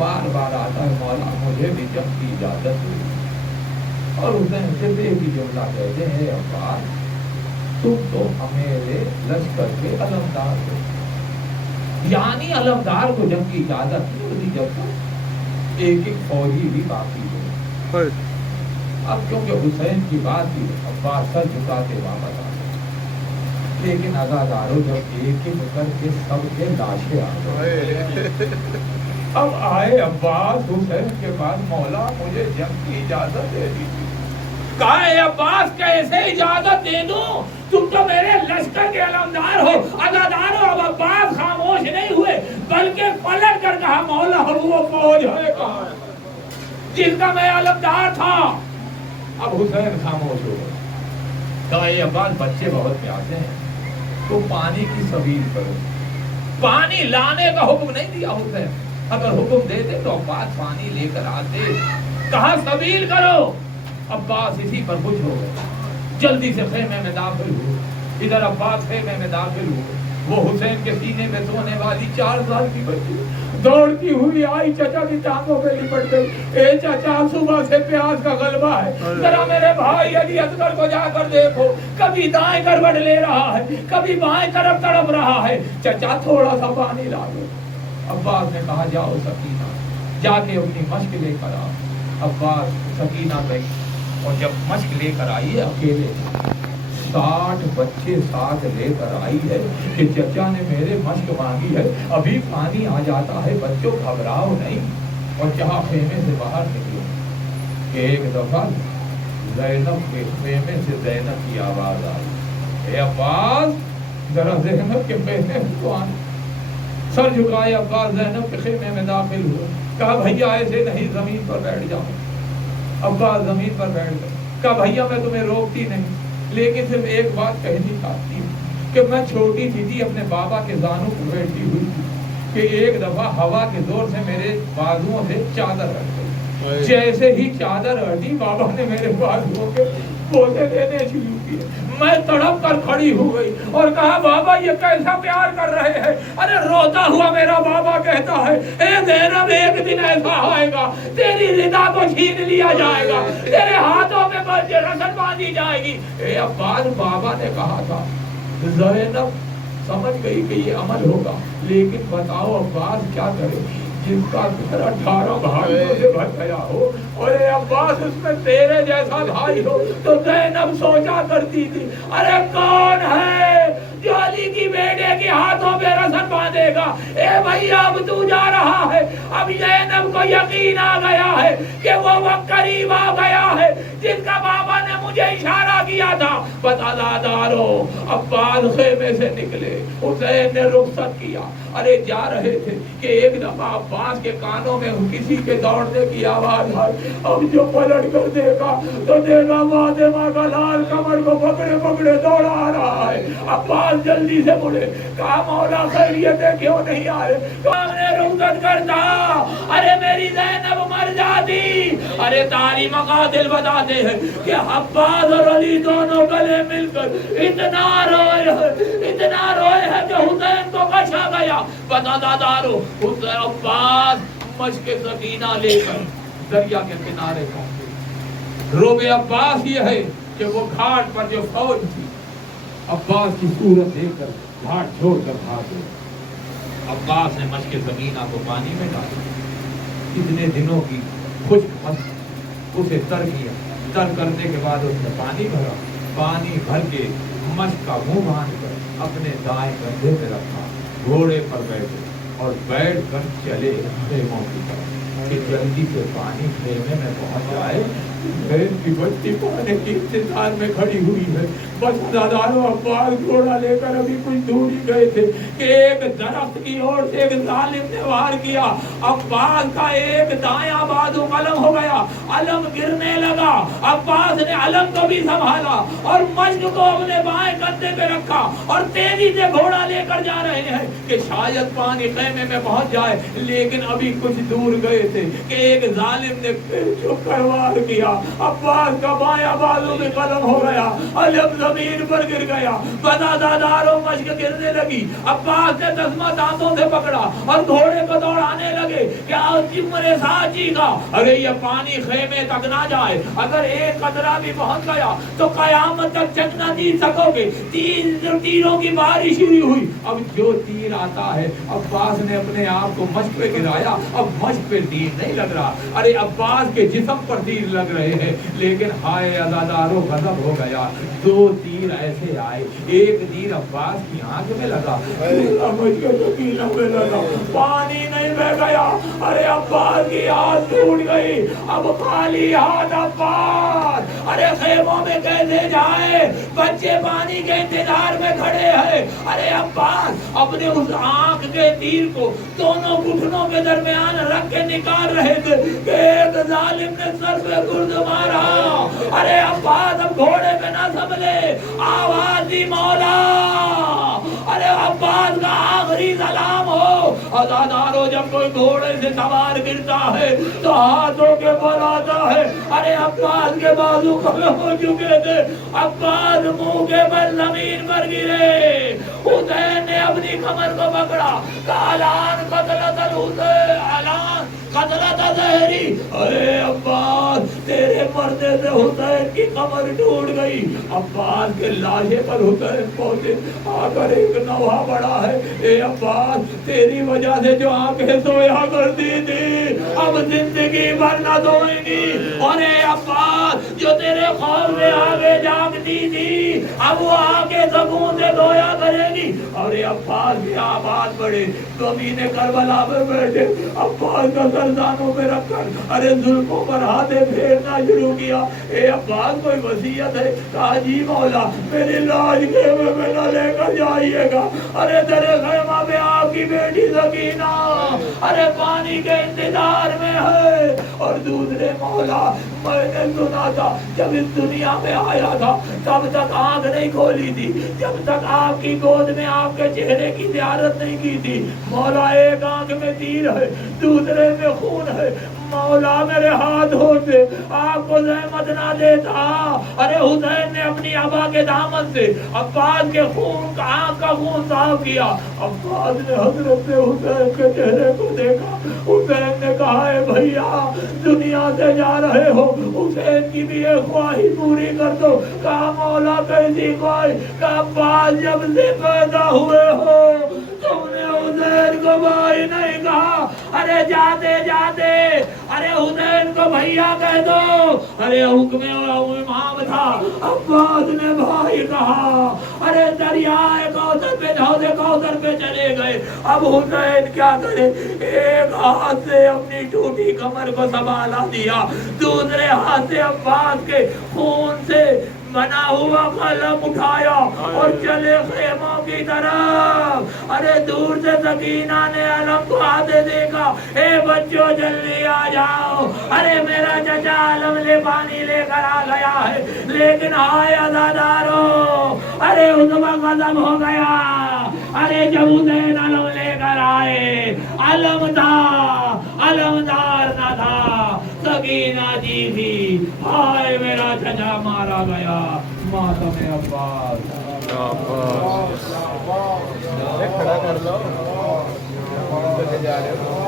बार बार आता है, मौला मुझे भी जंग की इजाजत हुई। और हुसैन से एक ही जुमला कहते हैं, अब्बास तुम तो हमें लश्कर के अलमदार हो, यानी अलमदार को जंग की इजाजत नहीं होती जब तक एक एक फौजी भी बाकी हो। अब क्योंकि हुसैन की बात थी, अब्बास सर झुकाते वापस आ गए। लेकिन अज़ादारों जब एक एक करके सबके लाशें आ गए, अब आए अब्बास हुसैन के पास, मौला मुझे जंग की इजाजत दे दीजिए। कहा है अब्बास कैसे इजाजत दे दूं, तुम तो मेरे लश्कर के अलमदार हो, अज़ादार हो। अब अब्बास खामोश नहीं हुए बल्कि पलट कर कहा, मौला वो फौज है जिसका मैं अलमदार था। अब हुसैन खामोश हो गए। कहा ये अब्बास बच्चे बहुत प्यासे हैं, तो पानी की सबील करो। पानी लाने का हुक्म नहीं दिया हुसैन, अगर हुक्म देते तो अब्बास पानी लेकर आते। कहा सबील करो। अब्बास इसी पर खुश हो गए, जल्दी से खेमे में दाखिल हुए। इधर अब्बास खेमे में दाखिल हुए, वो हुसैन के सीने में सोने वाली 4 साल की बच्ची दौड़ती हुई आई, चचा की टांगों पे लिपट गई। ए चाचा सुबह से प्यास का गलबा है, जरा मेरे भाई अली असगर को जाकर देखो, कभी दाएं करवट ले रहा है, कभी बाएं तरफ तड़प रहा है, चचा थोड़ा सा पानी ला दो। अब्बास ने कहा जाओ सकीना, जाके अपनी मश्क लेकर आओ। अब्बास सकीना गई और जब मश्क लेकर आई है अकेले, 60 बच्चे साथ लेकर आई है कि चचा ने मेरे मश्क मांगी है, अभी पानी आ जाता है, बच्चों घबराओ नहीं। और जहाँ खेमे से बाहर निकले कि एक दफा ज़ैनब के खेमे से ज़ैनब की आवाज आई, ए अब्बास जरा ज़ैनब के खेमे में तो आना। सर झुकाए अब्बास ज़ैनब के खेमे में दाखिल हुए। कहा भैया ऐसे नहीं, जमीन पर बैठ जाओ। अब्बास जमीन पर बैठ गए। कहा भैया मैं तुम्हें रोकती नहीं, लेकिन सिर्फ एक बात कहनी चाहती हूँ कि मैं छोटी थी अपने बाबा के जानू पर बैठी हुई थी कि एक दफा हवा के जोर से मेरे बाजुओं से चादर हट गई। जैसे ही चादर हटी, बाबा ने मेरे बाजुओं के बोझे देने शुरू किए। मैं तड़प कर खड़ी हो गई और कहा बाबा ये कैसा प्यार कर रहे हैं। अरे रोता हुआ मेरा बाबा कहता है, ए ज़ैनब एक दिन ऐसा आएगा तेरी रिदा को छीन लिया जाएगा, तेरे हाथों में रस्म बांधी जाएगी। ए अब्बास बाबा ने कहा था, ज़ैनब समझ गई कि ये अमल होगा, लेकिन बताओ अब्बास क्या करे जिसका घर 18 भाइयों से भर गया हो, और अब्बास उसमें तेरे जैसा भाई हो। तो ज़ैनब सोचा करती थी, अरे कौन है जो अली की बेटे के हाथों पे रस्म बांधेगा। ए भैया अब तू जा रहा है। अब ज़ैनब को यकीन आ गया है कि वो वक्त करीब आ गया है जिसका बाबा ने मुझे इशारा किया था। बदादारो अब्बास खेमे से निकले, हुसैन ने रुखसत किया। अरे जा रहे थे कि एक दफा अब्बास के कानों में किसी के दौड़ने की आवाज आई। अब जो पलट कर देखा तो देखा फातिमा का लाल कमर को पकड़े पकड़े दौड़ा आ रहा है। अब्बास जल्दी से मुड़े, कहा मौला खैरियत है क्यों नहीं आ रहे। हमने रुखसत करता, अरे मेरी ज़ैनब मर जाती। अरे तारीख मुक़ातिल बताते हैं कि अब्बास और अली दोनों गले मिलकर इतना रोए हैं कि हुसैन को कशा गया। बदादारो अब्बास मश्क सकीना लेकर दरिया के किनारे पहुंचे। रोबे अब्बास ये है कि वो घाट पर जो फौज थी, अब्बास की सूरत देखकर घाट छोड़कर भागे। अब्बास ने मश्क सकीना को पानी में डाला, इतने दिनों की खुश्क मश्क उसे तर किया। तर करने के बाद उसने पानी भरा, पानी भर के मश्क का मुंह बांध कर अपने दाएं कंधे पे रखा, घोड़े पर बैठे और बैठ कर चले खेमों की तरफ कि जल्दी से पानी खेमे में पहुंच जाए। बहन की बच्ची पानी के इंतजार में खड़ी हुई है। बस दादारो अब्बास घोड़ा लेकर अभी कुछ दूर ही गए थे कि एक दरख्त की ओर से एक जालिम ने वार किया। अब्बास का एक दायां बाजू अलम हो गया, अलम गिरने लगा। अब्बास ने अलम को भी संभाला और मश्क को अपने बाएं कंधे पे रखा और तेजी से घोड़ा लेकर जा रहे हैं कि शायद पानी خیمے میں پہنچ جائے، لیکن ابھی کچھ دور گئے تھے کہ ایک ظالم نے پھر چکر وار کیا، عباس کا بایاں بازو میں قلم ہو گیا، علم زمین پر گر گیا، بداداروں مشک گرنے لگی۔ عباس نے تسمہ دانتوں سے پکڑا اور گھوڑے کو دوڑانے لگے کہ میرے ساتھ چیخا، ارے یہ پانی خیمے تک نہ جائے، اگر ایک قطرہ بھی پہنچ گیا تو قیامت تک چک نہ جیت سکو گے۔ تیروں کی بارش شروع ہوئی۔ اب جو تیر آتا ہے، عباس نے اپنے آپ کو مشق پہ گرایا، اب مشق پہ تیر نہیں لگ رہا، ارے عباس کے جسم پر تیر لگ رہے ہیں، لیکن ہائے عزادارو غضب ہو گیا۔ دو تیر ایسے آئے، ایک تیر عباس کی آنکھ میں لگا، مجھ کے سکینہ میں لگا، پانی نہیں بہ گیا، ارے عباس کی ہاتھ ٹوٹ گئی، اب خالی ہاتھ عباس، ارے خیموں میں کیسے جائے، بچے پانی کے انتظار میں کھڑے ہیں، ارے عباس اپنے اس آنکھ کے تیر کو دونوں گھٹنوں کے درمیان رکھ کے نکال رہے تھے کہ ایک ظالم نے سر پہ گرد مارا، ارے عباس اب گھوڑے پہ نہ سنبھلے، آواز دی مولا، ارے عباس کا آخری سلام ہو۔ عزادارو جب کوئی گھوڑے سے سوار گرتا ہے تو ہاتھوں کے بل آتا ہے، ارے عباس کے بازو قلم ہو چکے تھے، عباس منہ کے بل زمین پر گرے، حسین نے اپنی کمر کو پکڑا، اعلان قتلت الحسین، اعلان قتلت زہری، ارے عباس تیرے مرنے سے حسین کی کمر ٹوٹ گئی۔ عباس کے لاشے پر حسین پہنچے، آ کر ایک نوحہ بڑا ہے، اے عباس تیری وجہ سے جو آنکھیں سویا کرتی تھی اب زندگی بھر نہ سوئیں گی، اور اے عباس جو تیرے خوف میں آگے جاگتی تھی اب وہ آگے سکون سے سویا کرے گی۔ اور اے عباس بھی آباد بڑھے، زمین کربلا میں بیٹھے، عباس کا سردانوں پہ رکھ کر ارے زلفوں پر ہاتھیں پھیرنا شروع کیا۔ اے عباس کوئی وصیت ہے؟ کہا جی مولا میری لاش خیمے میں نہ لے کر جائیے گا، ارے درے خیمہ میں آپ کی بیٹی سکینہ ارے پانی کے انتظار میں ہے، اور دوسرے مولا میں نے سنا تھا جب اس دنیا میں آیا تھا تب تک آنکھ نہیں کھولی تھی، جب تک آپ کی گود میں آپ کے چہرے کی زیارت نہیں کی تھی، مولا ایک آنکھ میں تیر ہے دوسرے میں خون ہے، مولا میرے ہاتھ ہوتے آپ کو زحمت نہ دیتا۔ ارے حسین نے اپنی ابا کے دامن سے عباس کے خون کا آنکھ کا خون صاف کیا، عباس نے حضرت حسین کے چہرے کو دیکھا، حسین نے کہا ہے بھیا دنیا سے جا رہے ہو، حسین کی بھی ایک خواہش پوری کر دو۔ کہا مولا کیسی خواہش؟ کہا عباس جب سے پیدا ہوئے ہو تم نے حسین کو بھائی نہیں کہا، ارے جاتے جاتے ارے حسین کو بھیا کہہ دو، ارے حکم امام تھا عباس نے بھائی کہا، ارے دریائے کوثر پہ حوض کوثر پہ چلے گئے۔ اب حسین کیا کرے، ایک ہاتھ سے اپنی ٹوٹی کمر کو سنبھالا دیا، دوسرے ہاتھ سے عباس کے خون سے بنا ہوا قلم اٹھایا اور چلے خیموں کی طرف۔ ارے دور سے سکینہ نے علم کو آتے دیکھا، اے بچوں جلدی آ جاؤ، ارے میرا چچا علم لے پانی لے کر آ گیا ہے، لیکن ہائے عزادارو ارے اس وقت غضب ہو گیا، ارے جب حسین علم لے کر آئے علم تھا علمدار نہ تھا، سکینہ جی تھی، ہائے میرا چچا مارا گیا، ماتم عباس۔ کھڑا کر لو جا رہے ہو۔